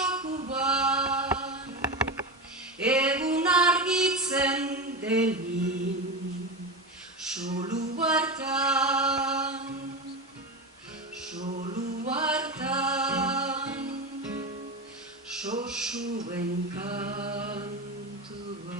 sokuan, egun argitzen denin, solu hartan, sosuen kantua.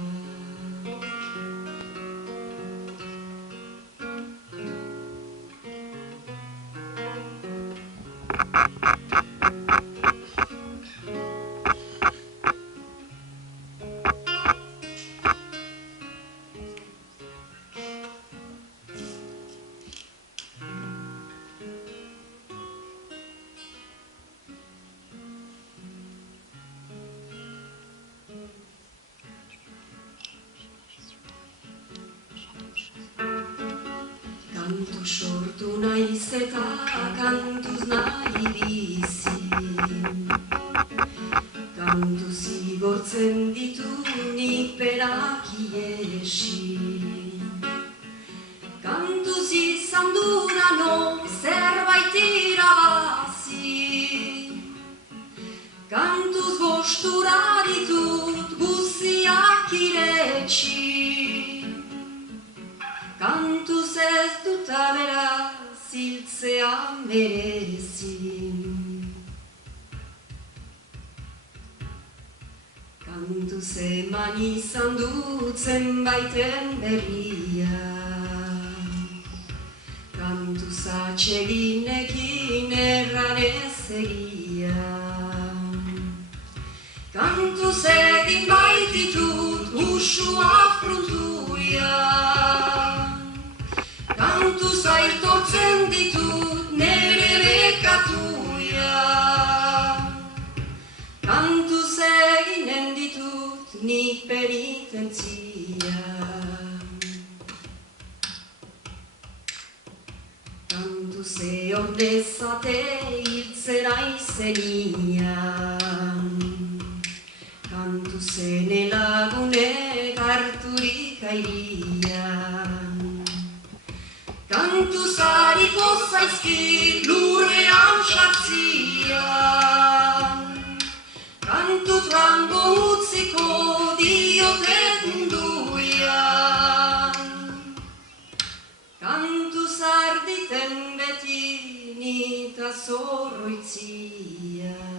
Kantu sortu naiz eta kantuz nahi bizi, kantu zigortzen ditu nik berak iesi, kantuz izan durano zerbait irabazi, kantuz gostura ditut guziak iretsi, kantuz ez dut abera ziltzea merezi. Kantuz eman izan dut zenbaiten berria, kantuz atseginekin erranez egia, kantuz egin baititut usua fruntuia, kantuz aitortzen ditut nere bekatuia, kantuz eginen ditut nik penitentzia, kantuz eordezate hiltzera izenian, kantuz ene lagunek harturik airian, kantuz hariko zaizkit lurrean sartzian, kantuz rango utziko diote munduian, kantuz arditen beti nita zorroitzian.